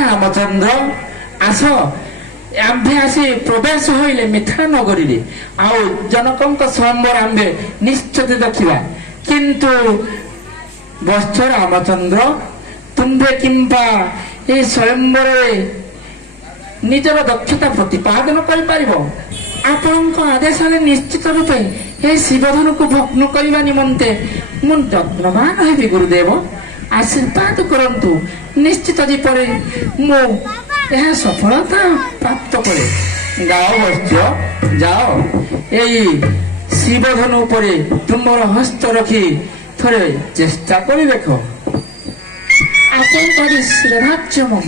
ରାମଚନ୍ଦ୍ର ଆସ ଆମ୍ଭେ ଆସି ପ୍ରବେଶ ହୋଇଲେ ମିଥା ନଗରୀରେ ଆଉ ଜନକଙ୍କ ସ୍ୱୟଂବର ଆମ୍ଭେ ନିଶ୍ଚିତ ଦେଖିବା କିନ୍ତୁ ବତ୍ସ ରାମଚନ୍ଦ୍ର ତୁମ୍ଭେ କିମ୍ବା এই ସ୍ୱୟଂବରରେ ନିଜର ଦକ୍ଷତା ପ୍ରତିପାଦନ କରିପାରିବ ଆପଣଙ୍କ ଆଦେଶରେ ନିଶ୍ଚିତ ରୂପେ ଏହି ଶିବଧନୁକୁ ଭଗ୍ନ କରିବା ନିମନ୍ତେ ମୁଁ ଯତ୍ନବାନ ହେବି ଗୁରୁଦେବ ଆଶୀର୍ବାଦ କରନ୍ତୁ ନିଶ୍ଚିତ ଯେପରି ମୁଁ ଏହା ସଫଳତା ପ୍ରାପ୍ତ କରେ ଯାଅ ବତ୍ସ ଯାଅ ଏହି ଶିବଧନୁ ଉପରେ ତୁମର ହସ୍ତ ରଖି ଥରେ ଚେଷ୍ଟା କରି ଦେଖ ଆପଣଙ୍କ ଶ୍ରୀରାଜ୍ୟ ମମ